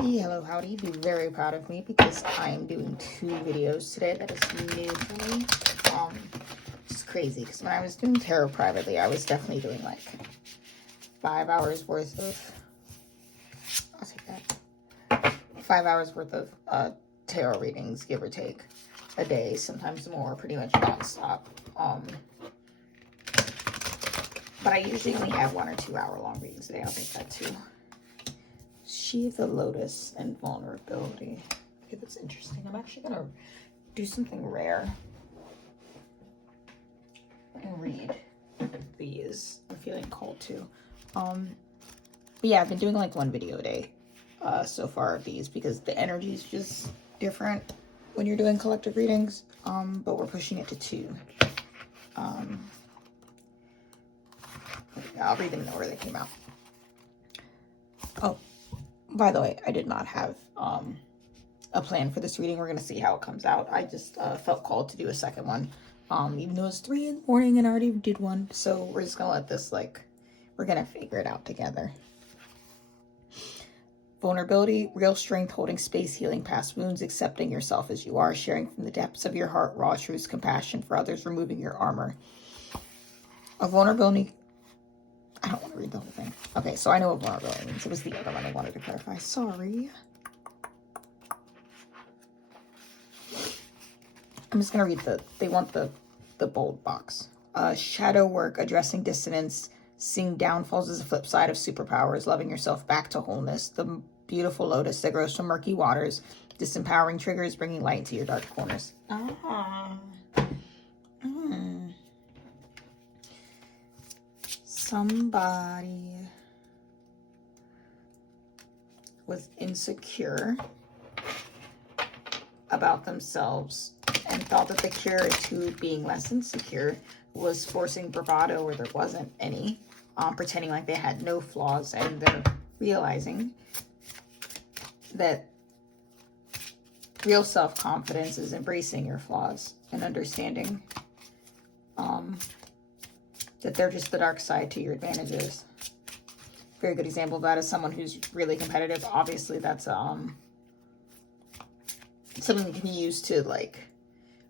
Hey, hello, howdy. Be very proud of me because I am doing 2 videos today. That is new for me. It's crazy because when I was doing tarot privately, I was definitely doing like 5 hours worth of, I'll take that, 5 hours worth of tarot readings, give or take, a day, sometimes more, pretty much nonstop. But I usually only have 1 or 2 hour long readings a day. I'll take that too. She of the Lotus and Vulnerability. Okay, that's interesting. I'm actually gonna do something rare and read these. I'm feeling called to. But yeah, I've been doing like 1 video a day so far of these because the energy is just different when you're doing collective readings. But we're pushing it to 2. I'll read them in the order they came out. Oh, by the way, I did not have a plan for this reading. We're going to see how it comes out. I just felt called to do a second one, even though it's 3 in the morning and I already did one. So we're just going to let this, we're going to figure it out together. Vulnerability, real strength, holding space, healing past wounds, accepting yourself as you are, sharing from the depths of your heart, raw truths, compassion for others, removing your armor. A vulnerability... I don't want to read the whole thing. Okay, so I know what vulnerability means. It was the other one I wanted to clarify. Sorry. I'm just going to read they want the bold box. Shadow work, addressing dissonance, seeing downfalls as a flip side of superpowers, loving yourself back to wholeness, the beautiful lotus that grows from murky waters, disempowering triggers, bringing light into your dark corners. Somebody was insecure about themselves and thought that the cure to being less insecure was forcing bravado where there wasn't any, pretending like they had no flaws, and they're realizing that real self-confidence is embracing your flaws and understanding that they're just the dark side to your advantages. Very good example of that is someone who's really competitive. Obviously, that's something that can be used to like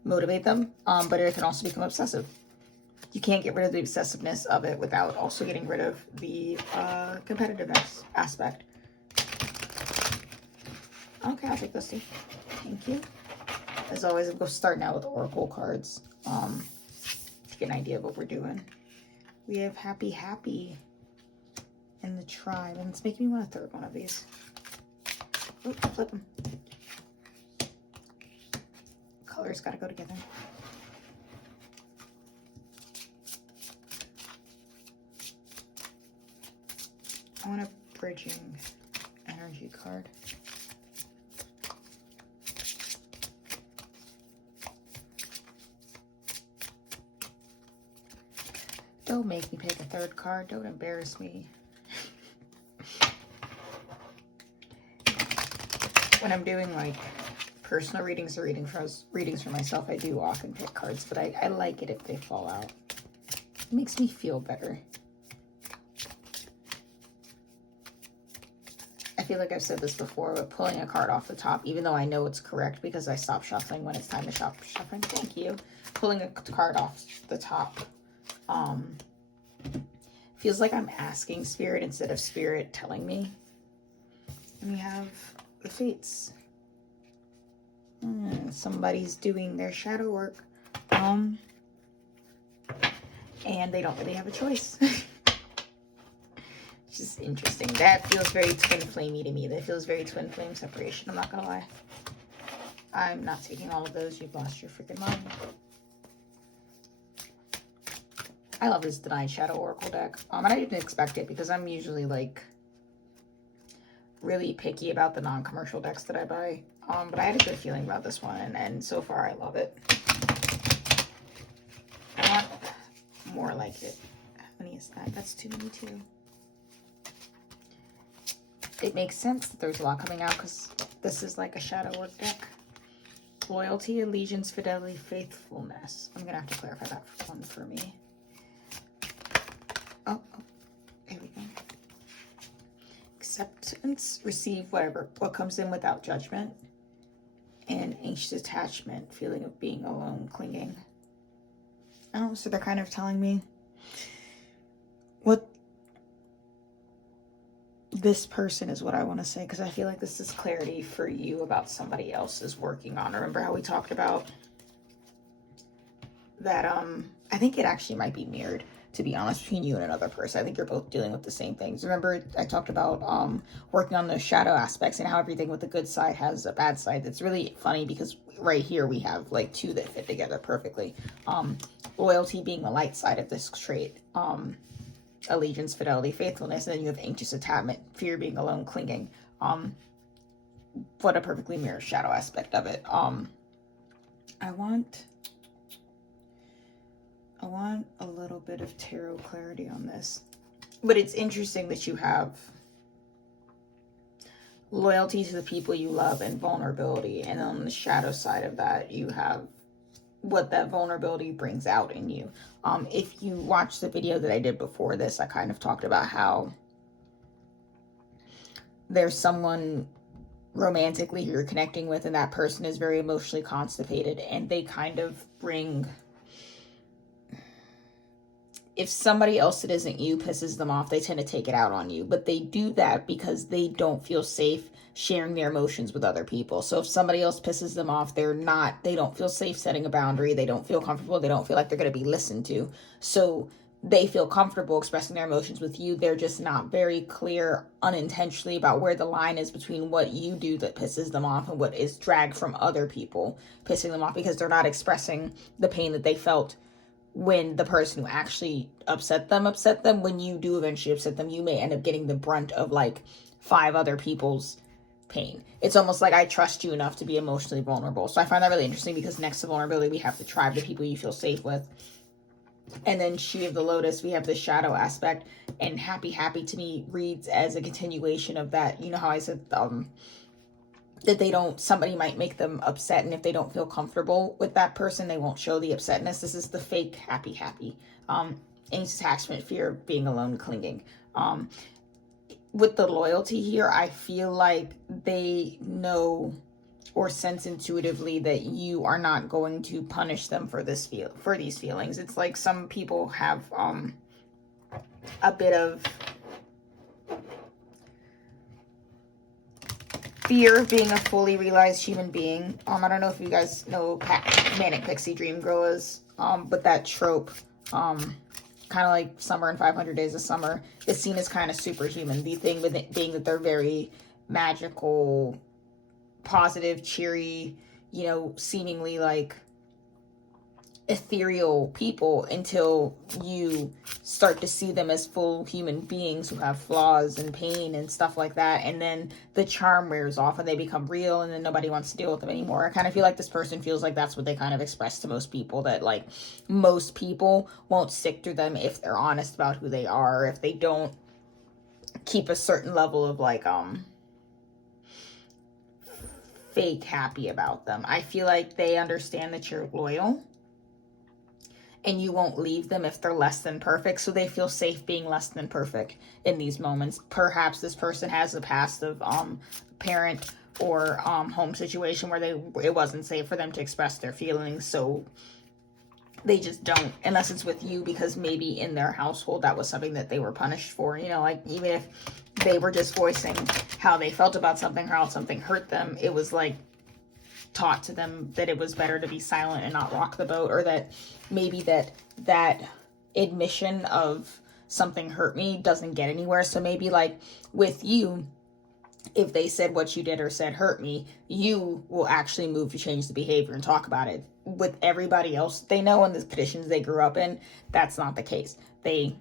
motivate them, but it can also become obsessive. You can't get rid of the obsessiveness of it without also getting rid of the competitiveness aspect. Okay, I'll take those 2. Thank you. As always, I'm going to start now with Oracle cards to get an idea of what we're doing. We have Happy in the tribe, and it's making me want a 3rd one of these. Oh, flip them. Colors got to go together. I want a bridging energy card. Don't make me pick a 3rd card. Don't embarrass me. When I'm doing like personal readings or readings for myself, I do often pick cards, but I like it if they fall out. It makes me feel better. I feel like I've said this before, but pulling a card off the top, even though I know it's correct because I stop shuffling when it's time to stop shuffling. Thank you. Pulling a card off the top feels like I'm asking spirit instead of spirit telling me. And we have the fates. Somebody's doing their shadow work, and they don't really have a choice. It's just interesting. That feels very twin flamey to me. That feels very twin flame separation. I'm not gonna lie. I'm not taking all of those. You've lost your freaking mind. I love this Denied Shadow Oracle deck. And I didn't expect it because I'm usually like really picky about the non-commercial decks that I buy. But I had a good feeling about this one, and so far I love it. I want more like it. How many is that? That's too many too. It makes sense that there's a lot coming out because this is like a shadow work deck. Loyalty, allegiance, fidelity, faithfulness. I'm gonna have to clarify that one for me. Oh, here we go. acceptance, receive what comes in without judgment, and anxious attachment, feeling of being alone, clinging. Oh, so they're kind of telling me what this person is what I want to say, because I feel like this is clarity for you about somebody else is working on. Remember how we talked about that? I think it actually might be mirrored, to be honest, between you and another person. I think you're both dealing with the same things. Remember, I talked about working on those shadow aspects and how everything with the good side has a bad side. It's really funny because right here we have like two that fit together perfectly. Loyalty being the light side of this trait. Allegiance, fidelity, faithfulness, and then you have anxious attachment, fear, being alone, clinging. What a perfectly mirrored shadow aspect of it. I want a little bit of tarot clarity on this. But it's interesting that you have loyalty to the people you love and vulnerability. And on the shadow side of that, you have what that vulnerability brings out in you. If you watch the video that I did before this, I kind of talked about how there's someone romantically who you're connecting with, and that person is very emotionally constipated, and they kind of bring, if somebody else that isn't you pisses them off, they tend to take it out on you. But they do that because they don't feel safe sharing their emotions with other people. So if somebody else pisses them off, they don't feel safe setting a boundary. They don't feel comfortable. They don't feel like they're going to be listened to. So they feel comfortable expressing their emotions with you. They're just not very clear unintentionally about where the line is between what you do that pisses them off and what is dragged from other people pissing them off, because they're not expressing the pain that they felt when the person who actually upset them. When you do eventually upset them, you may end up getting the brunt of like 5 other people's pain. It's almost like I trust you enough to be emotionally vulnerable. So I find that really interesting, because next to vulnerability, we have the tribe, the people you feel safe with. And then She of the Lotus, we have the shadow aspect. And happy to me reads as a continuation of that. You know how I said that somebody might make them upset, and if they don't feel comfortable with that person, they won't show the upsetness. This is the fake happy. Anxious attachment, fear of being alone, clinging. With the loyalty here, I feel like they know or sense intuitively that you are not going to punish them for these feelings. It's like some people have a bit of fear of being a fully realized human being. I don't know if you guys know Manic Pixie Dream Girl is, but that trope, kind of like Summer in 500 Days of Summer, is seen as kind of superhuman. The thing with it being that they're very magical, positive, cheery, seemingly like ethereal people, until you start to see them as full human beings who have flaws and pain and stuff like that, and then the charm wears off and they become real, and then nobody wants to deal with them anymore. I kind of feel like this person feels like that's what they kind of express to most people, that like most people won't stick through them if they're honest about who they are, if they don't keep a certain level of like fake happy about them. I feel like they understand that you're loyal and you won't leave them if they're less than perfect, so they feel safe being less than perfect in these moments. Perhaps this person has a past of parent or home situation where it wasn't safe for them to express their feelings, so they just don't, unless it's with you, because maybe in their household that was something that they were punished for. Like even if they were just voicing how they felt about something or how something hurt them, it was like taught to them that it was better to be silent and not rock the boat, or that maybe that admission of something hurt me doesn't get anywhere. So maybe like with you, if they said what you did or said hurt me, you will actually move to change the behavior and talk about it. With everybody else they know in the conditions they grew up in, that's not the case. They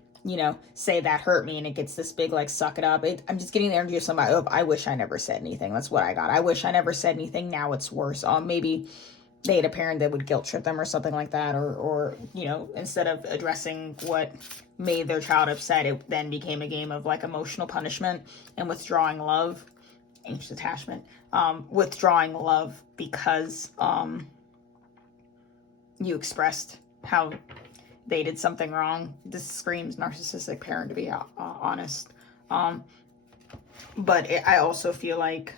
say that hurt me, and it gets this big like suck it up. I'm just getting the energy of somebody, I wish I never said anything. That's what I got. I wish I never said anything. Now it's worse. Maybe they had a parent that would guilt trip them or something like that, or instead of addressing what made their child upset, it then became a game of like emotional punishment and withdrawing love, anxious attachment, withdrawing love because you expressed how they did something wrong. This screams narcissistic parent, to be honest. But I also feel like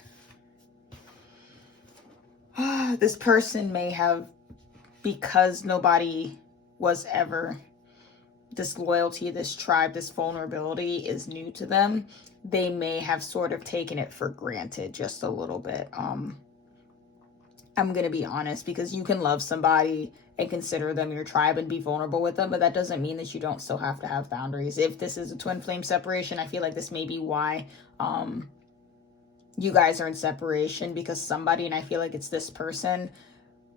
this person may have, because nobody was ever, this loyalty, this tribe, this vulnerability is new to them, they may have sort of taken it for granted just a little bit. I'm gonna be honest, because you can love somebody and consider them your tribe and be vulnerable with them, but that doesn't mean that you don't still have to have boundaries. If this is a twin flame separation, I feel like this may be why you guys are in separation, because somebody, and I feel like it's this person,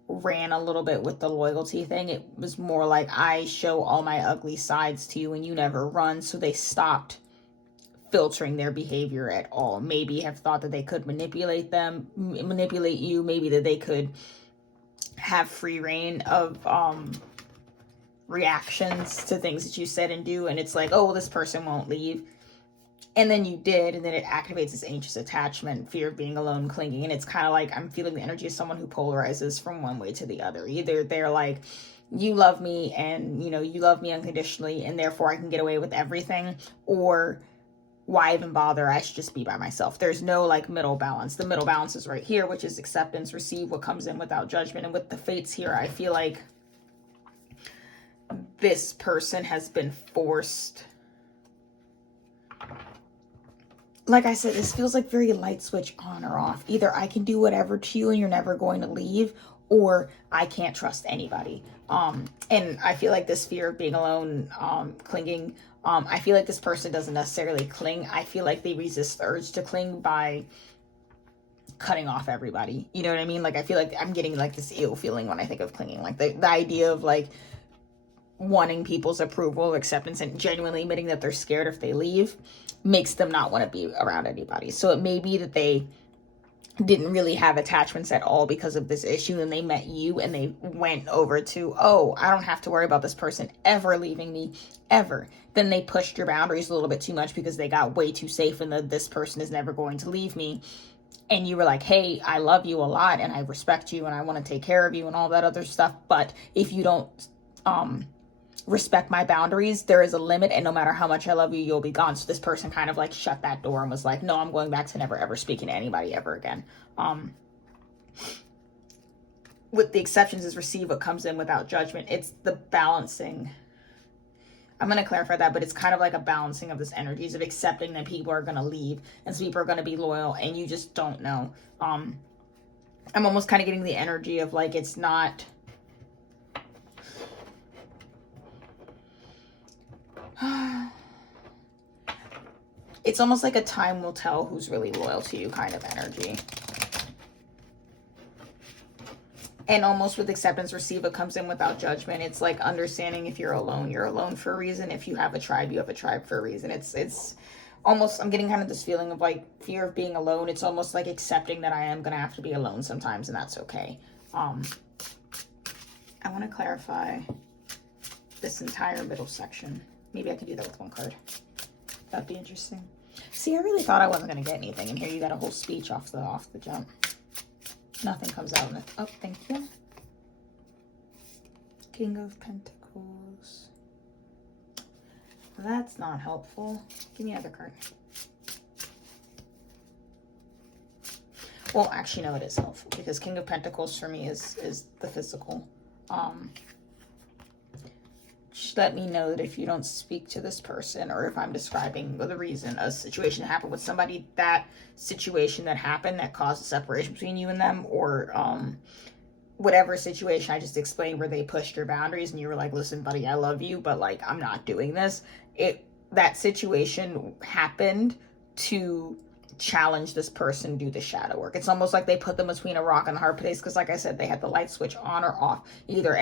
ran a little bit with the loyalty thing. It was more like, I show all my ugly sides to you and you never run. So they stopped filtering their behavior at all. Maybe have thought that they could manipulate you, maybe that they could have free reign of reactions to things that you said and do, and it's like, oh well, this person won't leave, and then you did, and then it activates this anxious attachment, fear of being alone, clinging, and it's kind of like, I'm feeling the energy of someone who polarizes from one way to the other. Either they're like, you love me, and you know, you love me unconditionally, and therefore I can get away with everything, or why even bother? I should just be by myself. There's no like middle balance. The middle balance is right here, which is acceptance, receive what comes in without judgment. And with the fates here, I feel like this person has been forced. Like I said, this feels like very light switch on or off. Either I can do whatever to you and you're never going to leave, or I can't trust anybody. And I feel like this fear of being alone, clinging, I feel like this person doesn't necessarily cling. I feel like they resist the urge to cling by cutting off everybody. You know what I mean? Like, I feel like I'm getting like this ill feeling when I think of clinging. Like the idea of like wanting people's approval, acceptance, and genuinely admitting that they're scared if they leave makes them not want to be around anybody. So it may be that they didn't really have attachments at all because of this issue, and they met you and they went over to, oh, I don't have to worry about this person ever leaving me, ever. Then they pushed your boundaries a little bit too much because they got way too safe in the, this person is never going to leave me. And you were like, hey, I love you a lot and I respect you and I want to take care of you and all that other stuff, but if you don't respect my boundaries, there is a limit, and no matter how much I love you, you'll be gone. So this person kind of like shut that door and was like, no, I'm going back to never ever speaking to anybody ever again. With the exceptions is receive what comes in without judgment. It's the balancing. I'm going to clarify that, but it's kind of like a balancing of this energies of accepting that people are going to leave and some people are going to be loyal and you just don't know. I'm almost kind of getting the energy of like, it's not, it's almost like a time will tell who's really loyal to you kind of energy. And almost with acceptance, receive what comes in without judgment. It's like understanding if you're alone for a reason. If you have a tribe, you have a tribe for a reason. It's almost, I'm getting kind of this feeling of like fear of being alone. It's almost like accepting that I am going to have to be alone sometimes, and that's okay. I want to clarify this entire middle section. Maybe I can do that with one card. That'd be interesting. See, I really thought I wasn't going to get anything, and here you got a whole speech off the jump. Nothing comes out in it. Oh, thank you. King of Pentacles. That's not helpful. Give me another card. Well, actually, no, it is helpful because King of Pentacles for me is the physical. Just let me know that if you don't speak to this person, or if I'm describing the reason a situation happened with somebody, that situation that happened that caused a separation between you and them, or whatever situation I just explained where they pushed your boundaries and you were like, listen, buddy, I love you, but like, I'm not doing this. That situation happened to challenge this person, do the shadow work. It's almost like they put them between a rock and a hard place, because like I said, they had the light switch on or off. Either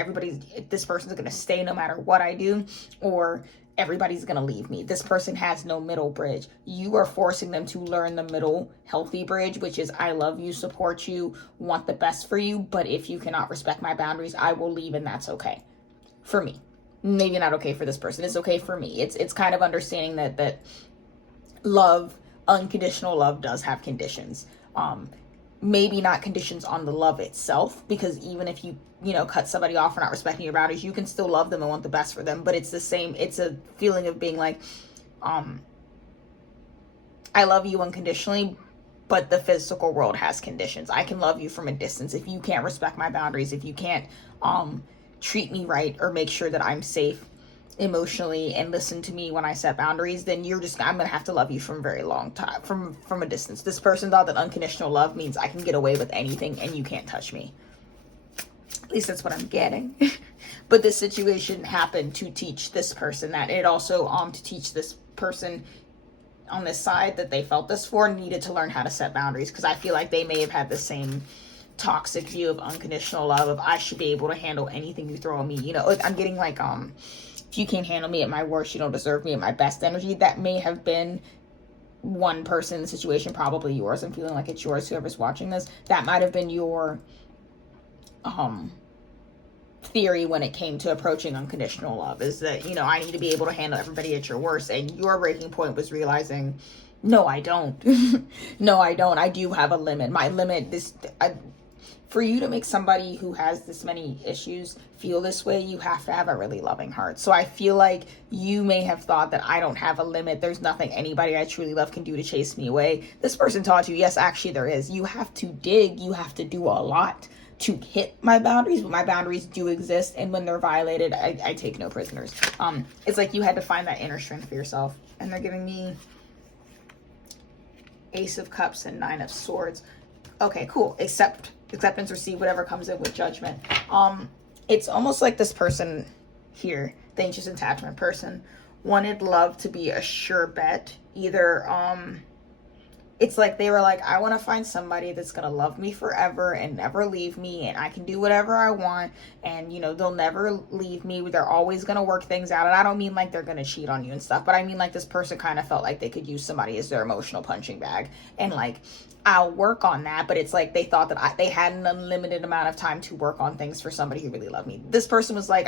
this person's going to stay no matter what I do, or everybody's going to leave me. This person has no middle bridge. You are forcing them to learn the middle healthy bridge, which is I love you, support you, want the best for you, but if you cannot respect my boundaries, I will leave, and that's okay for me. Maybe not okay for this person. It's okay for me. It's kind of understanding that love, unconditional love, does have conditions. Maybe not conditions on the love itself, because even if you cut somebody off for not respecting your boundaries, you can still love them and want the best for them. But it's the same, it's a feeling of being like, I I love you unconditionally, but the physical world has conditions. I can love you from a distance. If you can't respect my boundaries, if you can't treat me right or make sure that I'm safe emotionally and listen to me when I set boundaries, then I'm gonna have to love you from a very long time, from a distance. This person thought that unconditional love means I can get away with anything and you can't touch me. At least that's what I'm getting. But this situation happened to teach this person that. It also to teach this person on this side that they felt this for needed to learn how to set boundaries, because I feel like they may have had the same toxic view of unconditional love, of I should be able to handle anything you throw at me. You know, I'm getting like if you can't handle me at my worst, you don't deserve me at my best energy. That may have been one person in the situation, probably yours. I'm feeling like it's yours, whoever's watching this. That might have been your theory when it came to approaching unconditional love, is that, you know, I need to be able to handle everybody at your worst. And your breaking point was realizing, no, I don't. No, I don't. I do have a limit. My limit, for you to make somebody who has this many issues feel this way, you have to have a really loving heart. So I feel like you may have thought that I don't have a limit. There's nothing anybody I truly love can do to chase me away. This person taught you, yes, actually there is. You have to dig. You have to do a lot to hit my boundaries, but my boundaries do exist, and when they're violated, I take no prisoners. It's like you had to find that inner strength for yourself. And they're giving me Ace of Cups and Nine of Swords. Okay, cool. Acceptance, receive whatever comes in with judgment. It's almost like this person here, the anxious attachment person, wanted love to be a sure bet. Either it's like they were like, I want to find somebody that's going to love me forever and never leave me, and I can do whatever I want, and, you know, they'll never leave me. They're always going to work things out. And I don't mean like they're going to cheat on you and stuff, but I mean like this person kind of felt like they could use somebody as their emotional punching bag. And like, I'll work on that, but it's like they thought that they had an unlimited amount of time to work on things for somebody who really loved me. This person was like,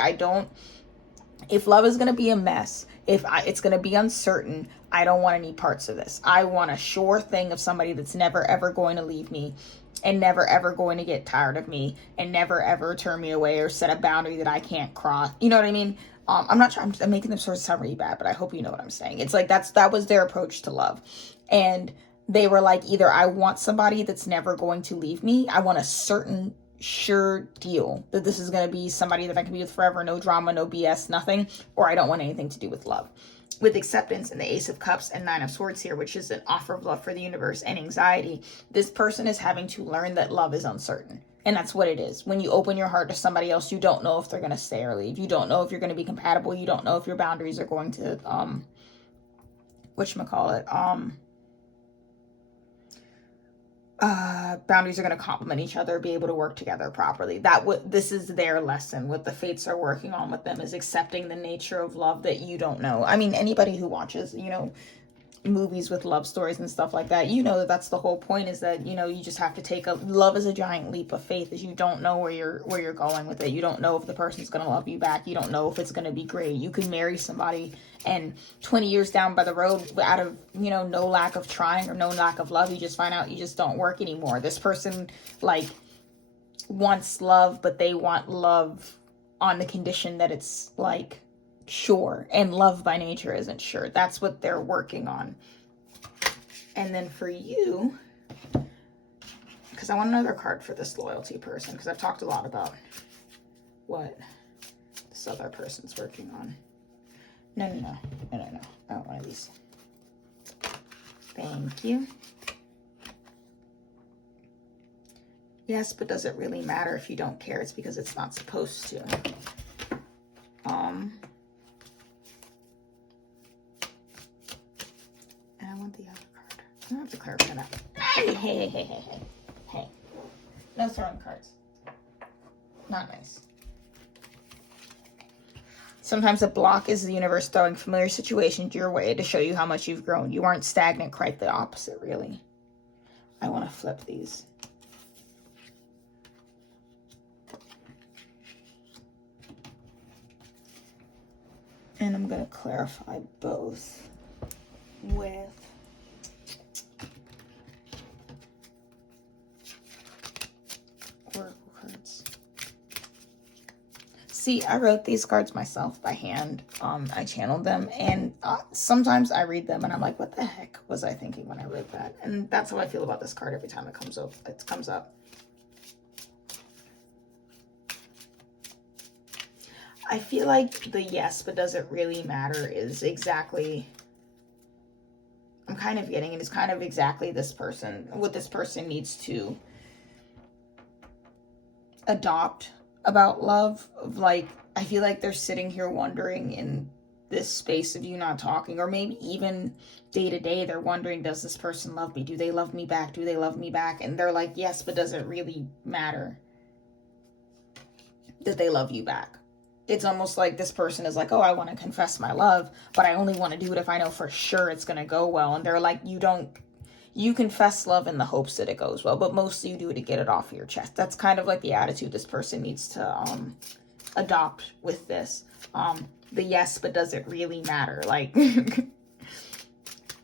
if love is going to be a mess, it's going to be uncertain, I don't want any parts of this. I want a sure thing of somebody that's never, ever going to leave me and never, ever going to get tired of me and never, ever turn me away or set a boundary that I can't cross. You know what I mean? I'm not trying, I'm making them sort of sound really bad, but I hope you know what I'm saying. It's like that was their approach to love. And they were like, either I want somebody that's never going to leave me, I want a certain sure deal that this is going to be somebody that I can be with forever, no drama, no BS, nothing, or I don't want anything to do with love. With acceptance and the Ace of Cups and Nine of Swords here, which is an offer of love for the universe, and anxiety, this person is having to learn that love is uncertain. And that's what it is. When you open your heart to somebody else, you don't know if they're going to stay or leave. You don't know if you're going to be compatible. You don't know if your boundaries are going to, boundaries are going to complement each other, be able to work together properly. This is their lesson. What the fates are working on with them is accepting the nature of love that you don't know. I mean, anybody who watches, you know, movies with love stories and stuff like that, you know that that's the whole point, is that, you know, you just have to love is a giant leap of faith, as you don't know where you're going with it. You don't know if the person's going to love you back. You don't know if it's going to be great. You can marry somebody and 20 years down by the road, out of, you know, no lack of trying or no lack of love, you just find out you just don't work anymore. This person like wants love, but they want love on the condition that it's like sure, and love by nature isn't sure. That's what they're working on. And then for you, because I want another card for this loyalty person, because I've talked a lot about what this other person's working on. No. I want one of these. Thank you. Yes, but does it really matter if you don't care? It's because it's not supposed to. And I want the other card. I don't have to clarify that. Hey. No throwing cards. Not nice. Sometimes a block is the universe throwing familiar situations your way to show you how much you've grown. You aren't stagnant, quite the opposite, really. I want to flip these. And I'm going to clarify both with oracle cards. See, I wrote these cards myself by hand. I channeled them, and sometimes I read them and I'm like, what the heck was I thinking when I wrote that? And that's how I feel about this card every time it comes up. I feel like the yes, but does it really matter is exactly, I'm kind of getting it. It's kind of exactly this person, what this person needs to adopt about love. Of like, I feel like they're sitting here wondering in this space of you not talking, or maybe even day to day, they're wondering, does this person love me? Do they love me back? Do they love me back? And they're like, yes, but does it really matter that they love you back? It's almost like this person is like, oh, I want to confess my love, but I only want to do it if I know for sure it's going to go well. And they're like, you confess love in the hopes that it goes well, but mostly you do it to get it off your chest. That's kind of like the attitude this person needs to adopt with this. The yes, but does it really matter? Like,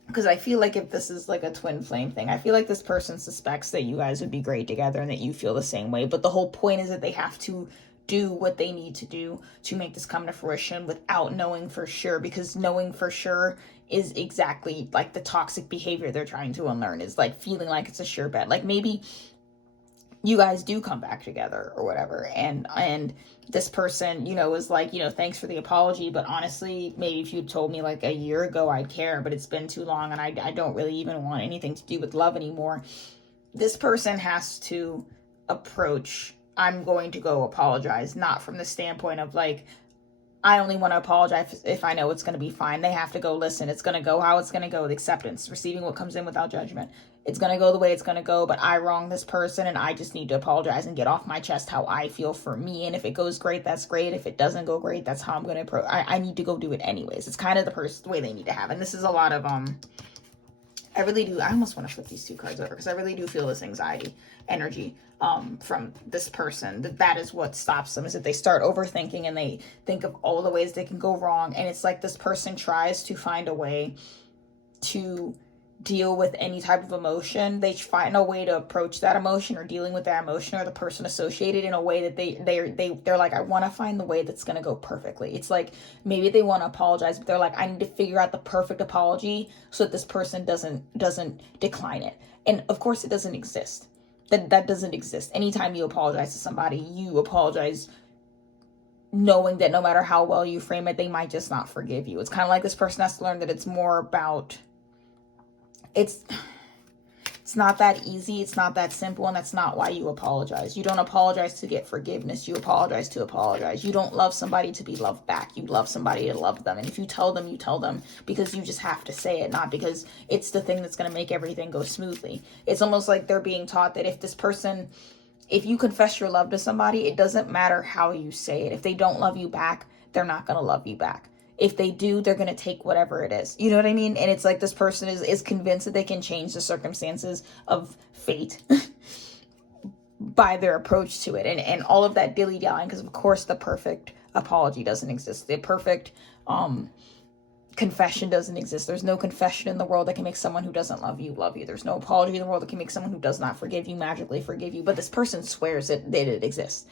because I feel like if this is like a twin flame thing, I feel like this person suspects that you guys would be great together and that you feel the same way. But the whole point is that they have to do what they need to do to make this come to fruition without knowing for sure, because knowing for sure is exactly like the toxic behavior they're trying to unlearn, is like feeling like it's a sure bet. Like maybe you guys do come back together or whatever, and this person, you know, is like, you know, thanks for the apology, but honestly, maybe if you told me like a year ago, I'd care, but it's been too long and I don't really even want anything to do with love anymore. This person has to approach, I'm going to go apologize, not from the standpoint of like, I only want to apologize if I know it's going to be fine. They have to go, listen, it's going to go how it's going to go with acceptance, receiving what comes in without judgment. It's going to go the way it's going to go, but I wronged this person and I just need to apologize and get off my chest how I feel for me. And if it goes great, that's great. If it doesn't go great, that's how I'm going to approach. I need to go do it anyways. It's kind of the way they need to have. And this is a lot of, I really do. I almost want to flip these two cards over because I really do feel this anxiety energy from this person. That is what stops them, is that they start overthinking and they think of all the ways they can go wrong. And it's like this person tries to find a way to deal with any type of emotion. They find a way to approach that emotion or dealing with that emotion or the person associated in a way that they're like, I want to find the way that's going to go perfectly. It's like maybe they want to apologize, but they're like, I need to figure out the perfect apology so that this person doesn't decline it. And of course it doesn't exist. That doesn't exist. Anytime you apologize to somebody, you apologize knowing that no matter how well you frame it, they might just not forgive you. It's kind of like this person has to learn that it's more about, it's not that easy. It's not that simple. And that's not why you apologize. You don't apologize to get forgiveness. You apologize to apologize. You don't love somebody to be loved back. You love somebody to love them. And if you tell them because you just have to say it, not because it's the thing that's going to make everything go smoothly. It's almost like they're being taught that if you confess your love to somebody, it doesn't matter how you say it. If they don't love you back, they're not going to love you back. If they do, they're going to take whatever it is. You know what I mean? And it's like this person is convinced that they can change the circumstances of fate by their approach to it. And all of that dilly-dallying, because of course the perfect apology doesn't exist. The perfect confession doesn't exist. There's no confession in the world that can make someone who doesn't love you. There's no apology in the world that can make someone who does not forgive you magically forgive you. But this person swears that it exists.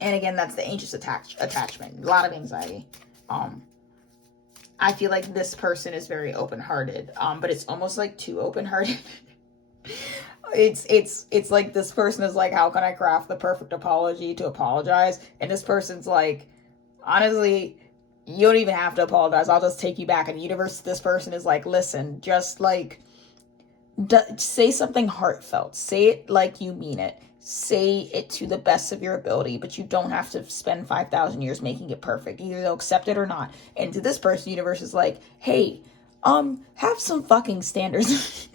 And again, that's the anxious attachment. A lot of anxiety. I feel like this person is very open-hearted, but it's almost like too open-hearted. It's like this person is like, how can I craft the perfect apology to apologize? And this person's like, honestly, you don't even have to apologize. I'll just take you back. And the universe, this person is like, listen, just like, say something heartfelt. Say it like you mean it. Say it to the best of your ability, but you don't have to spend 5,000 years making it perfect. Either they'll accept it or not. And to this person, the universe is like, hey, have some fucking standards.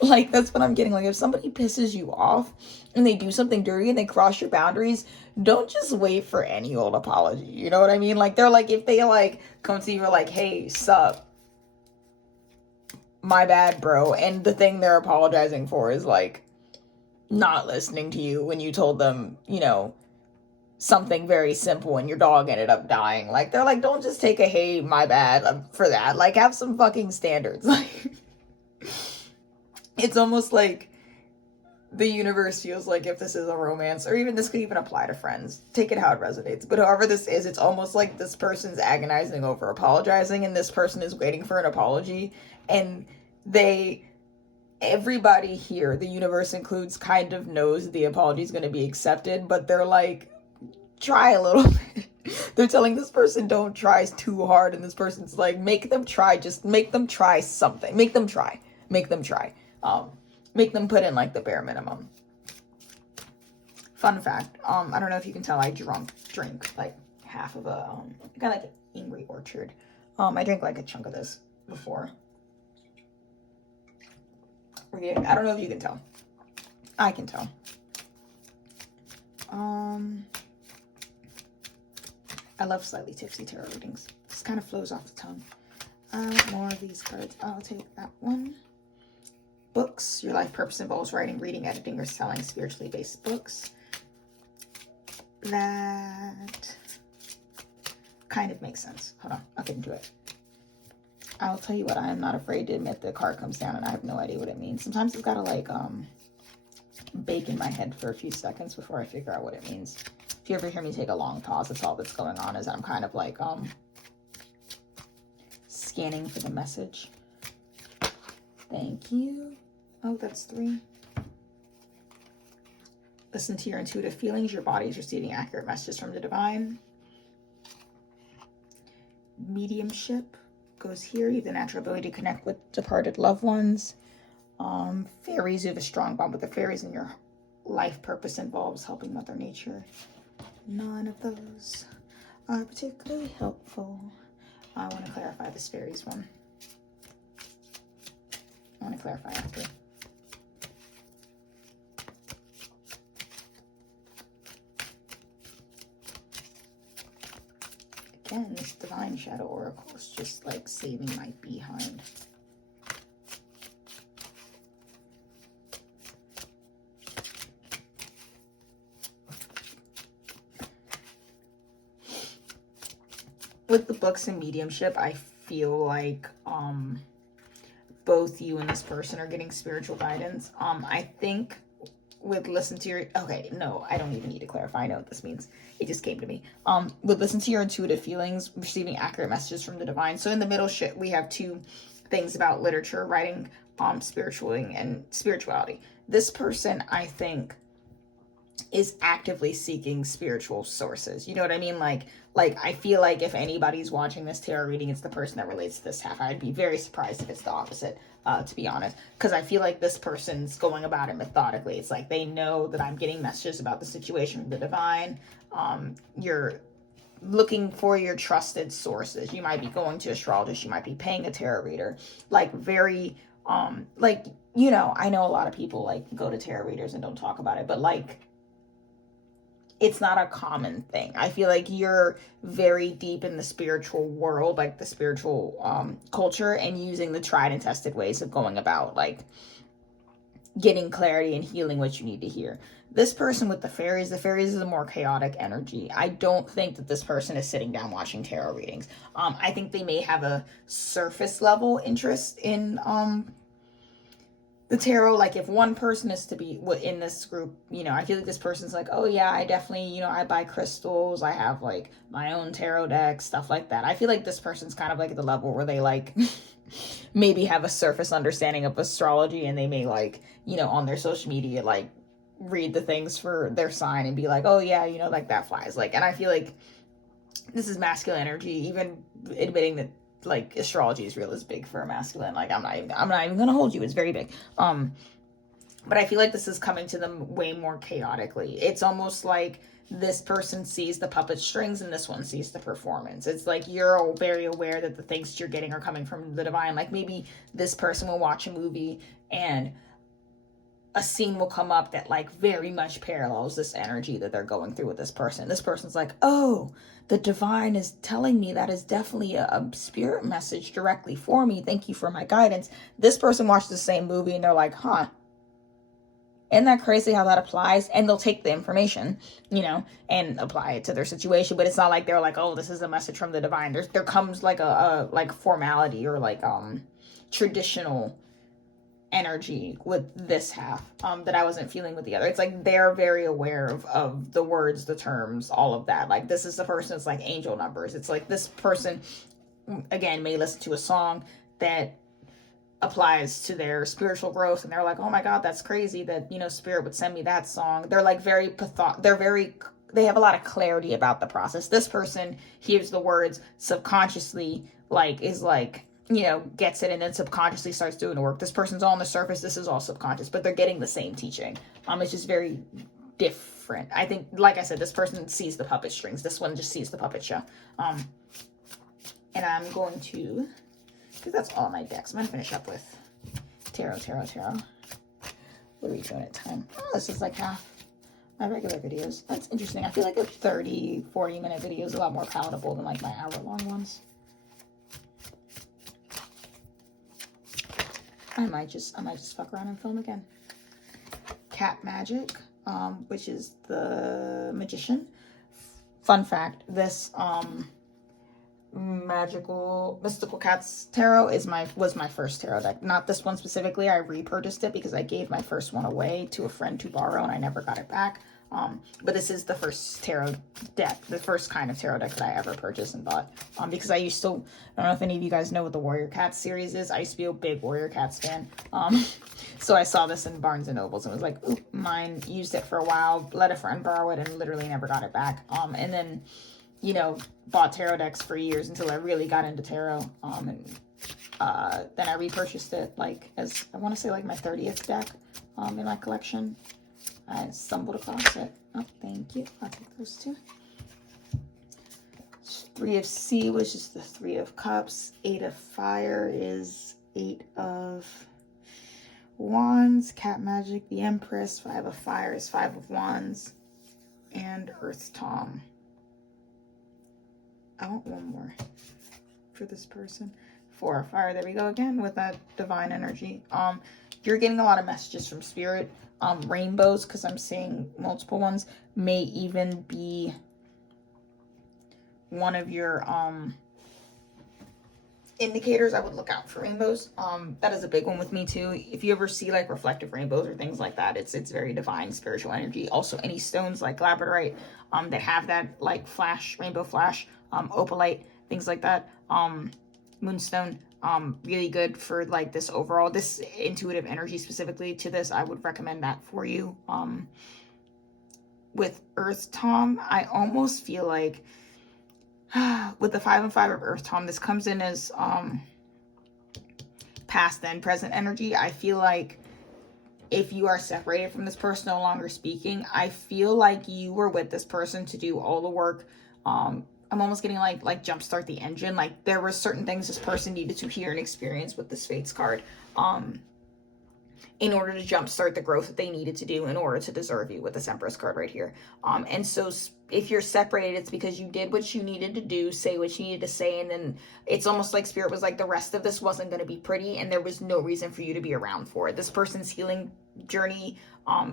Like, that's what I'm getting. Like, if somebody pisses you off and they do something dirty and they cross your boundaries, don't just wait for any old apology. You know what I mean? Like, they're like, if they like come to you like, hey, sup, my bad, bro. And the thing they're apologizing for is like not listening to you when you told them, you know, something very simple and your dog ended up dying. Like, they're like, don't just take a, hey, my bad for that. Like, have some fucking standards. Like, it's almost like the universe feels like if this is a romance, or even this could even apply to friends, take it how it resonates. But however this is, it's almost like this person's agonizing over apologizing, and this person is waiting for an apology. And everybody here, the universe includes, kind of knows the apology is going to be accepted, but they're like, try a little bit. They're telling this person, don't try too hard, and this person's like, make them try, just make them try something. Make them try. Make them try. Make them put in like the bare minimum. Fun fact, I don't know if you can tell, I drink like half of a, kind of like an Angry Orchard. I drank like a chunk of this before. I don't know if you can tell. I can tell. I love slightly tipsy tarot readings. This kind of flows off the tongue. More of these cards. I'll take that one. Books. Your life purpose involves writing, reading, editing, or selling spiritually based books. That kind of makes sense. Hold on. I'll get into it. I'll tell you what, I am not afraid to admit the card comes down and I have no idea what it means. Sometimes it's got to like bake in my head for a few seconds before I figure out what it means. If you ever hear me take a long pause, that's all that's going on, is I'm kind of like scanning for the message. Thank you. Oh, that's 3. Listen to your intuitive feelings. Your body is receiving accurate messages from the divine. Mediumship goes here. You have the natural ability to connect with departed loved ones. Fairies, you have a strong bond with the fairies, and your life purpose involves helping Mother Nature. None of those are particularly helpful. I want to clarify this fairies one. I want to clarify after. Again, this Divine Shadow Oracle is just like saving my behind. With the books and mediumship, I feel like both you and this person are getting spiritual guidance. I think with listen to your, okay, no, I don't even need to clarify. I know what this means. It just came to me. With listen to your intuitive feelings, receiving accurate messages from the divine. So in the middle we have 2 things about literature, writing, spiritualing, and spirituality. This person, I think, is actively seeking spiritual sources. You know what I mean? Like I feel like if anybody's watching this tarot reading, it's the person that relates to this half. I'd be very surprised if it's the opposite, to be honest, because I feel like this person's going about it methodically. It's like they know that I'm getting messages about the situation with the divine. You're looking for your trusted sources. You might be going to astrologists. You might be paying a tarot reader. Like very, like, you know, I know a lot of people like go to tarot readers and don't talk about it, but like, it's not a common thing. I feel like you're very deep in the spiritual world, like the spiritual culture, and using the tried and tested ways of going about like getting clarity and healing what you need to hear. This person with the fairies is a more chaotic energy. I don't think that this person is sitting down watching tarot readings. I think they may have a surface level interest in the tarot. Like if one person is to be in this group, you know, I feel like this person's like, oh yeah, I definitely, you know, I buy crystals, I have like my own tarot deck, stuff like that. I feel like this person's kind of like at the level where they like maybe have a surface understanding of astrology, and they may like, you know, on their social media like read the things for their sign and be like, oh yeah, you know, like that flies. Like, and I feel like this is masculine energy. Even admitting that like astrology is real is big for a masculine. Like I'm not even gonna hold you, it's very big. But I feel like this is coming to them way more chaotically. It's almost like this person sees the puppet strings and this one sees the performance. It's like you're very aware that the things you're getting are coming from the divine. Like maybe this person will watch a movie and a scene will come up that like very much parallels this energy that they're going through with this person. This person's like, oh, the divine is telling me that is definitely a spirit message directly for me. Thank you for my guidance. This person watched the same movie and they're like, huh, isn't that crazy how that applies? And they'll take the information, you know, and apply it to their situation. But it's not like they're like, oh, this is a message from the divine. There comes like a like formality or like traditional energy with this half that I wasn't feeling with the other. It's like they're very aware of the words, the terms, all of that. Like this is the person that's like angel numbers. It's like this person, again, may listen to a song that applies to their spiritual growth, and they're like, oh my God, that's crazy that, you know, spirit would send me that song. They're like they have a lot of clarity about the process. This person hears the words subconsciously, like is like, you know, gets it, and then subconsciously starts doing the work. This person's all on the surface, this is all subconscious, but they're getting the same teaching. It's just very different. I think, like I said, this person sees the puppet strings. This one just sees the puppet show. And I'm going to, because that's all my decks. I'm going to finish up with tarot. What are we doing at time? Oh, this is like half my regular videos. That's interesting. I feel like a 30, 40-minute video is a lot more palatable than like my hour-long ones. I might just fuck around and film again. Cat Magic, which is the magician. Fun fact, this mystical cats tarot was my first tarot deck. Not this one specifically. I repurchased it because I gave my first one away to a friend to borrow and I never got it back. But this is the first tarot deck, the first kind of tarot deck that I ever purchased and bought. Because I used to, I don't know if any of you guys know what the Warrior Cats series is. I used to be a big Warrior Cats fan. So I saw this in Barnes and Nobles and was like, oop, mine. Used it for a while, let a friend borrow it, and literally never got it back. And then, you know, bought tarot decks for years until I really got into tarot. And then I repurchased it, like, as, I want to say, like, my 30th deck in my collection. I stumbled across it. Oh, thank you. I'll take those two. Three of Sea, which is the Three of Cups. Eight of Fire is Eight of Wands. Cat Magic, the Empress. Five of Fire is Five of Wands. And Earth Tom. I want one more for this person. Four of Fire. There we go again with that divine energy. You're getting a lot of messages from Spirit. Rainbows, because I'm seeing multiple ones, may even be one of your indicators. I would look out for rainbows. That is a big one with me too. If you ever see like reflective rainbows or things like that, it's very divine spiritual energy. Also, any stones like labradorite that have that like flash, rainbow flash, opalite, things like that, moonstone, really good for like this overall, this intuitive energy specifically to this. I would recommend that for you. With Earth Tom, I almost feel like with the 5 and 5 of Earth Tom, this comes in as past and present energy. I feel like if you are separated from this person, no longer speaking, I feel like you were with this person to do all the work. I'm almost getting like jumpstart the engine. Like there were certain things this person needed to hear and experience with this Fates card in order to jumpstart the growth that they needed to do in order to deserve you with this Empress card right here. And so if you're separated, it's because you did what you needed to do, say what you needed to say, and then it's almost like Spirit was like, the rest of this wasn't going to be pretty, and there was no reason for you to be around for it. This person's healing journey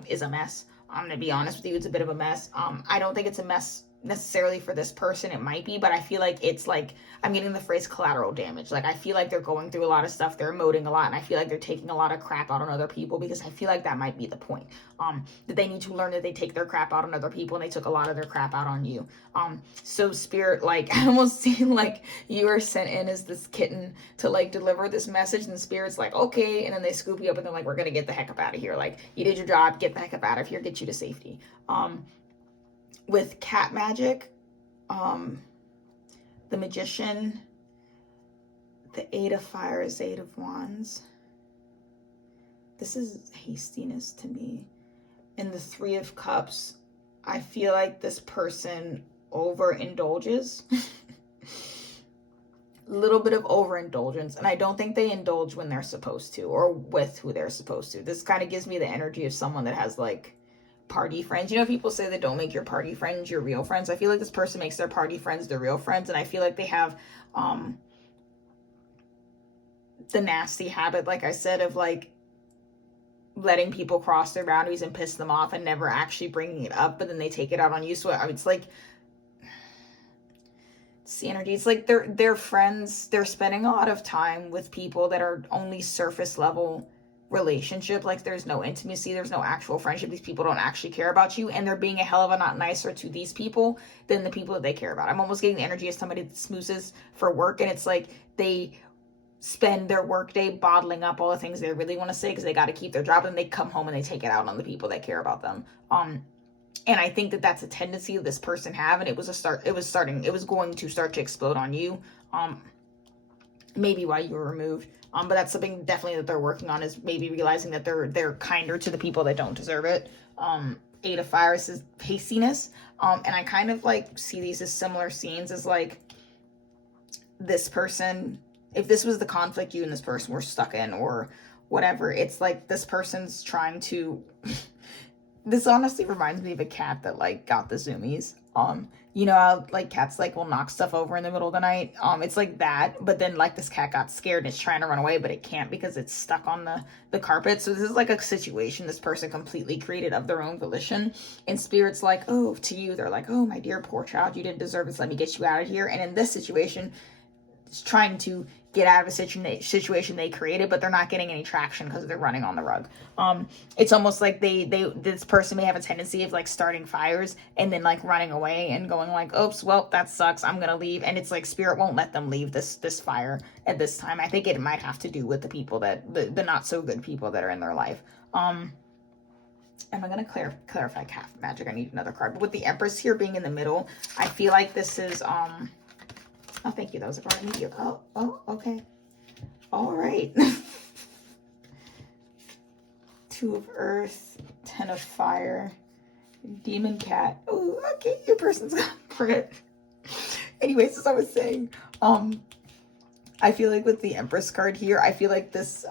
is a mess. I'm going to be honest with you, it's a bit of a mess. I don't think it's a mess necessarily for this person. It might be, but I feel like it's like, I'm getting the phrase collateral damage. Like I feel like they're going through a lot of stuff, they're emoting a lot, and I feel like they're taking a lot of crap out on other people, because I feel like that might be the point. That they need to learn that they take their crap out on other people, and they took a lot of their crap out on you. So Spirit, like, I almost see like you are sent in as this kitten to like deliver this message, and Spirit's like, okay, and then they scoop you up and they're like, we're gonna get the heck up out of here. Like, you did your job, get the heck up out of here, get you to safety. With Cat Magic, the Magician, the Eight of Fire is Eight of Wands. This is hastiness to me. And the Three of Cups, I feel like this person overindulges. A little bit of overindulgence, and I don't think they indulge when they're supposed to, or with who they're supposed to. This kind of gives me the energy of someone that has like party friends. You know, people say that don't make your party friends your real friends. I feel like this person makes their party friends their real friends, and I feel like they have the nasty habit, like I said, of like letting people cross their boundaries and piss them off and never actually bringing it up, but then they take it out on you. So it's like, it's the energy. It's like they're friends. They're spending a lot of time with people that are only surface level relationship, like there's no intimacy, there's no actual friendship, these people don't actually care about you, and they're being a hell of a lot nicer to these people than the people that they care about. I'm almost getting the energy of somebody that smoozes for work, and it's like they spend their workday bottling up all the things they really want to say because they got to keep their job, and they come home and they take it out on the people that care about them. And I think that that's a tendency this person have, and it was going to start to explode on you, maybe while you were removed. But that's something definitely that they're working on, is maybe realizing that they're kinder to the people that don't deserve it. Eight of Fires is hastiness. And I kind of like see these as similar scenes as like this person, if this was the conflict you and this person were stuck in or whatever, it's like this person's trying to this honestly reminds me of a cat that like got the zoomies. You know how like cats like will knock stuff over in the middle of the night? It's like that, but then like this cat got scared and it's trying to run away, but it can't because it's stuck on the carpet. So this is like a situation this person completely created of their own volition. And Spirit's like, oh, to you, they're like, oh, my dear poor child, you didn't deserve this. Let me get you out of here. And in this situation, it's trying to get out of a situation they created, but they're not getting any traction because they're running on the rug. It's almost like this person may have a tendency of like starting fires and then like running away and going like, oops, well, that sucks, I'm gonna leave. And it's like Spirit won't let them leave this fire at this time. I think it might have to do with the people that the not so good people that are in their life. Am I going to clarify calf magic? I need another card. But with the Empress here being in the middle, I feel like this is oh, thank you. That was a card I need you. Oh, okay. All right. Two of Earth, 10 of Fire, Demon Cat. Oh, okay. Your person's gone for it. Anyways, as I was saying, I feel like with the Empress card here, I feel like this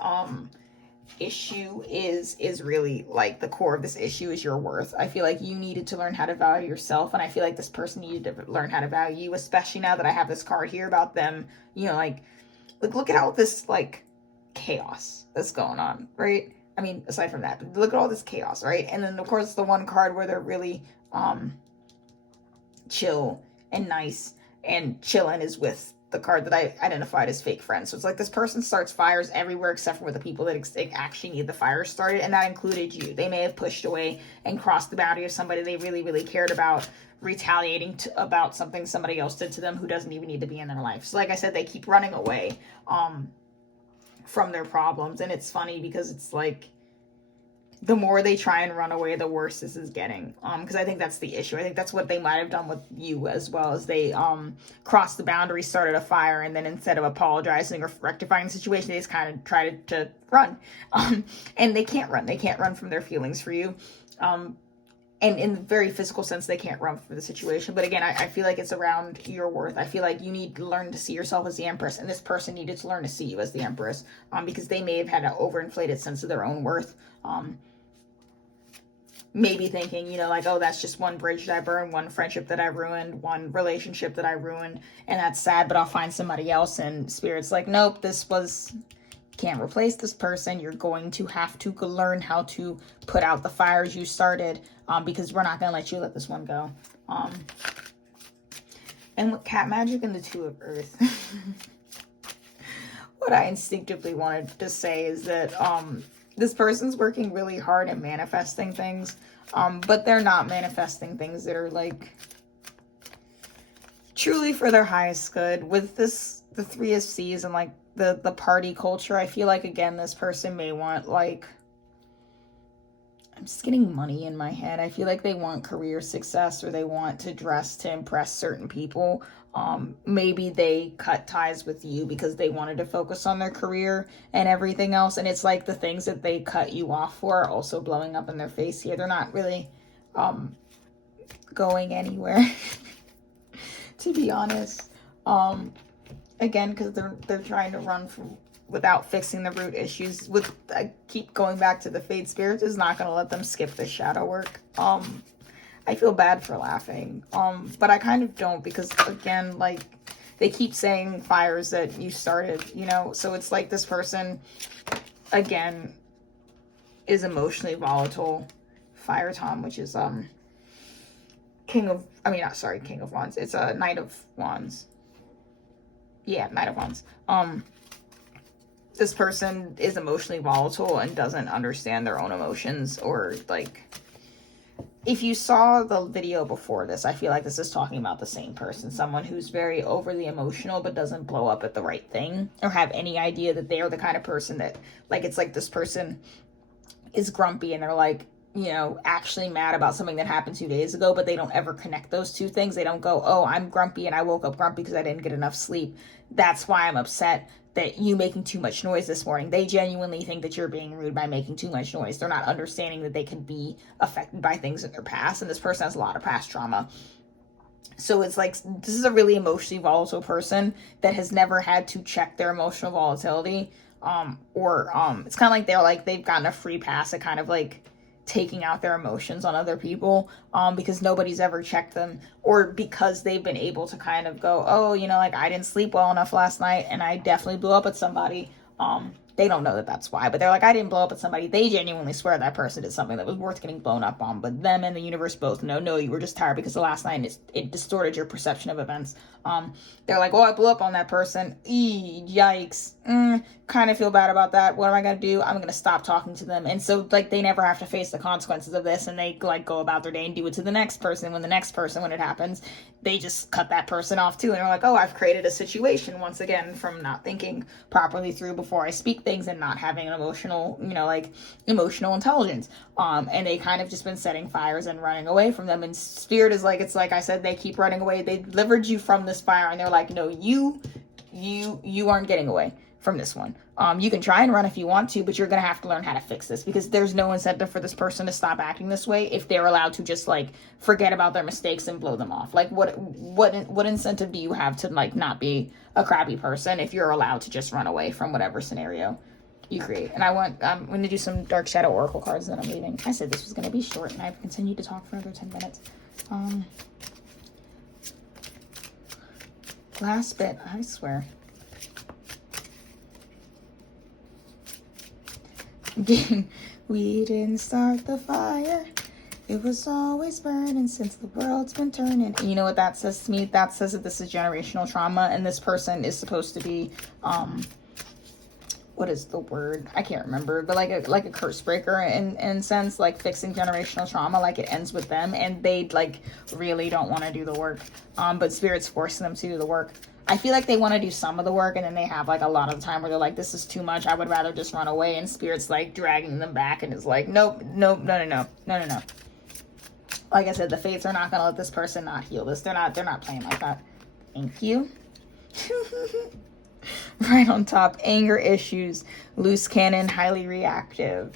issue is really like the core of this issue is your worth. I feel like you needed to learn how to value yourself, and I feel like this person needed to learn how to value you, especially now that I have this card here about them, you know, like look at all this like chaos that's going on, right? I mean, aside from that, look at all this chaos, right? And then of course the one card where they're really chill and nice and chilling is with the card that I identified as fake friends. So it's like this person starts fires everywhere except for with the people that actually need the fire started, and that included you. They may have pushed away and crossed the boundary of somebody they really, really cared about, retaliating about something somebody else did to them who doesn't even need to be in their life. So like I said, they keep running away from their problems, and it's funny because it's like the more they try and run away, the worse this is getting. Because I think that's the issue. I think that's what they might have done with you as well, as they crossed the boundary, started a fire, and then instead of apologizing or rectifying the situation, they just kind of tried to run. And they can't run. They can't run from their feelings for you. And in the very physical sense, they can't run from the situation. But again, I feel like it's around your worth. I feel like you need to learn to see yourself as the Empress, and this person needed to learn to see you as the Empress, because they may have had an overinflated sense of their own worth. Maybe thinking, you know, like, oh, that's just one bridge that I burned, one friendship that I ruined, one relationship that I ruined, and that's sad, but I'll find somebody else. And Spirit's like, nope, can't replace this person. You're going to have to learn how to put out the fires you started, because we're not going to let you let this one go. And with cat magic and the Two of Earth, what I instinctively wanted to say is that this person's working really hard at manifesting things, but they're not manifesting things that are like truly for their highest good. With the Three of Cs and like the party culture, I feel like, again, this person may want, like, I'm just getting money in my head. I feel like they want career success, or they want to dress to impress certain people. Maybe they cut ties with you because they wanted to focus on their career and everything else. And it's like the things that they cut you off for are also blowing up in their face here. They're not really going anywhere, to be honest. Again, because they're trying to run from without fixing the root issues. I keep going back to the Fate. Spirit is not going to let them skip the shadow work. I feel bad for laughing, but I kind of don't, because again, like, they keep saying fires that you started, you know, so it's like this person, again, is emotionally volatile. Fire Tom, which is King of Wands. It's a Knight of Wands. Yeah, Knight of Wands. this person is emotionally volatile and doesn't understand their own emotions, or like, if you saw the video before this, I feel like this is talking about the same person. Someone who's very overly emotional but doesn't blow up at the right thing, or have any idea that they are the kind of person that, like, it's like this person is grumpy and they're like, you know, actually mad about something that happened 2 days ago, but they don't ever connect those two things. They don't go, oh, I'm grumpy and I woke up grumpy because I didn't get enough sleep. That's why I'm upset that you making too much noise this morning. They genuinely think that you're being rude by making too much noise. They're not understanding that they could be affected by things in their past, and this person has a lot of past trauma. So it's like, this is a really emotionally volatile person that has never had to check their emotional volatility. It's kind of like they've gotten a free pass at kind of like taking out their emotions on other people, because nobody's ever checked them, or because they've been able to kind of go, oh, you know, like, I didn't sleep well enough last night and I definitely blew up at somebody. They don't know that that's why, but they're like, I didn't blow up at somebody. They genuinely swear that person did something that was worth getting blown up on, but them and the universe both know, no, you were just tired because the last night it distorted your perception of events. They're like, oh, I blew up on that person. Yikes. Kind of feel bad about that. What am I going to do? I'm going to stop talking to them. And so, like, they never have to face the consequences of this, and they, like, go about their day and do it to the next person. When it happens, they just cut that person off too. And they're like, oh, I've created a situation once again from not thinking properly through before I speak things, and not having an emotional, you know, like, emotional intelligence. And they kind of just been setting fires and running away from them. And spirit is like, it's like I said, they keep running away. They delivered you from this fire, and they're like, no, you aren't getting away from this one. You can try and run if you want to, but you're gonna have to learn how to fix this, because there's no incentive for this person to stop acting this way if they're allowed to just, like, forget about their mistakes and blow them off. Like, what incentive do you have to, like, not be a crappy person if you're allowed to just run away from whatever scenario you create? And I'm going to do some Dark Shadow Oracle cards, and then I'm leaving. I said this was going to be short, and I've continued to talk for another 10 minutes. Last bit, I swear. We didn't start the fire. It was always burning since the world's been turning. And you know what that says to me? That says that this is generational trauma, and this person is supposed to be, what is the word? I can't remember, but like a curse breaker in sense, like fixing generational trauma, like it ends with them, and they, like, really don't want to do the work. But Spirit's forcing them to do the work. I feel like they want to do some of the work, and then they have, like, a lot of the time where they're like, this is too much, I would rather just run away, and Spirit's, like, dragging them back, and is like, nope, no. Like I said, the fates are not going to let this person not heal this. They're not playing like that. Thank you. Right on top, anger issues, loose cannon, highly reactive.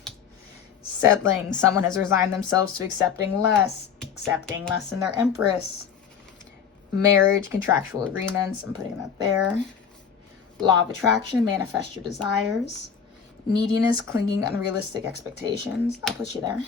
Settling, someone has resigned themselves to accepting less in their Empress. Marriage, contractual agreements, I'm putting that there. Law of attraction, manifest your desires. Neediness, clinging, unrealistic expectations, I'll put you there.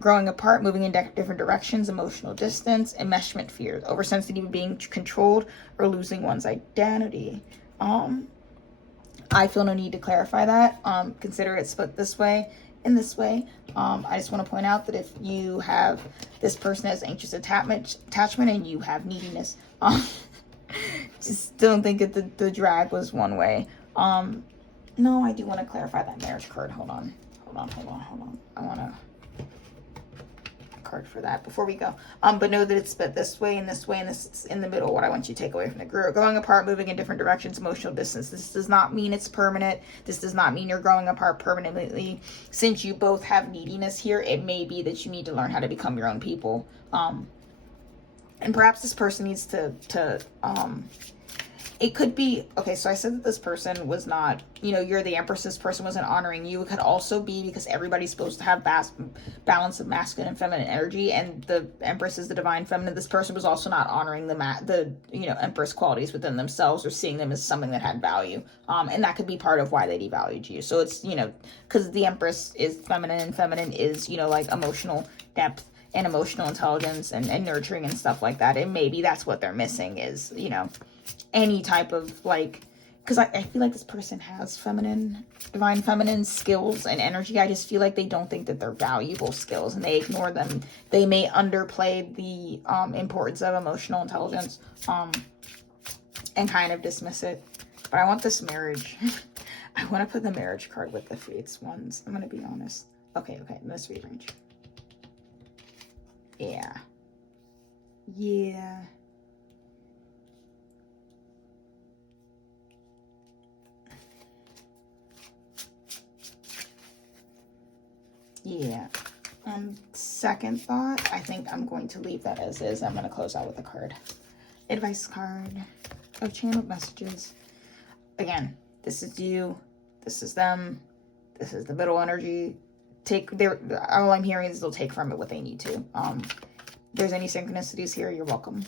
Growing apart, moving in different directions, emotional distance, enmeshment fears, oversensitive, being controlled, or losing one's identity. I feel no need to clarify that. Consider it split this way and this way. I just want to point out that if you have, this person has anxious attachment and you have neediness, just don't think that the drag was one way. No, I do want to clarify that marriage card. Hold on. I want to card for that before we go. But know that it's split this way and this way, and this is in the middle. What I want you to take away from the group: growing apart, moving in different directions, emotional distance. This does not mean it's permanent. This does not mean you're growing apart permanently. Since you both have neediness here, it may be that you need to learn how to become your own people. And perhaps this person needs to it could be, okay, so I said that this person was not, you know, you're the Empress, this person wasn't honoring you. It could also be because everybody's supposed to have balance of masculine and feminine energy, and the Empress is the divine feminine. This person was also not honoring the you know, Empress qualities within themselves, or seeing them as something that had value. And that could be part of why they devalued you. So it's, you know, because the Empress is feminine, and feminine is, you know, like emotional depth and emotional intelligence and nurturing and stuff like that. And maybe that's what they're missing is, you know, any type of, like, because I feel like this person has divine feminine skills and energy. I just feel like they don't think that they're valuable skills, and they ignore them. They may underplay the importance of emotional intelligence and kind of dismiss it. But I want this marriage. I want to put the marriage card with the fates ones. I'm going to be honest. Okay, this range. Yeah. Yeah. Yeah. On second thought, I think I'm going to leave that as is. I'm going to close out with a card. Advice card of channeled messages. Again, this is you. This is them. This is the middle energy. All I'm hearing is they'll take from it what they need to. If there's any synchronicities here, you're welcome.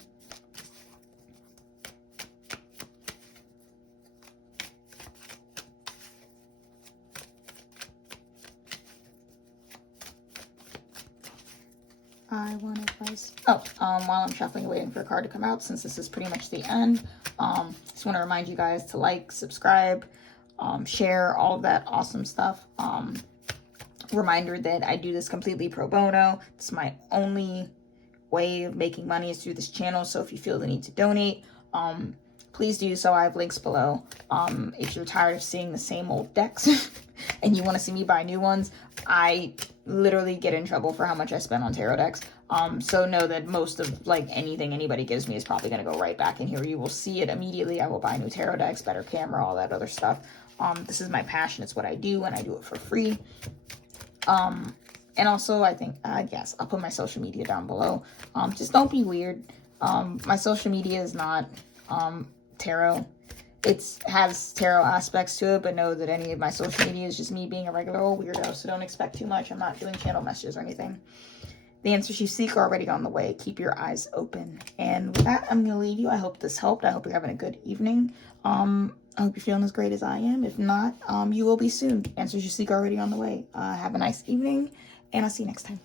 I want advice. Oh, while I'm shuffling, waiting for a card to come out, since this is pretty much the end, just want to remind you guys to like, subscribe, share, all of that awesome stuff. Reminder that I do this completely pro bono. It's my only way of making money is through this channel. So if you feel the need to donate, please do so. I have links below. If you're tired of seeing the same old decks and you want to see me buy new ones, I literally get in trouble for how much I spend on tarot decks. So know that most of like anything anybody gives me is probably going to go right back in here. You will see it immediately. I will buy new tarot decks, better camera, all that other stuff. This is my passion. It's what I do, and I do it for free. And also, I think, yes, I'll put my social media down below. Just don't be weird. My social media is not tarot. It has tarot aspects to it, but know that any of my social media is just me being a regular old weirdo, so don't expect too much. I'm not doing channel messages or anything. The answers you seek are already on the way. Keep your eyes open. And with that, I'm going to leave you. I hope this helped. I hope you're having a good evening. I hope you're feeling as great as I am. If not, you will be soon. Answers you seek are already on the way. Have a nice evening, and I'll see you next time.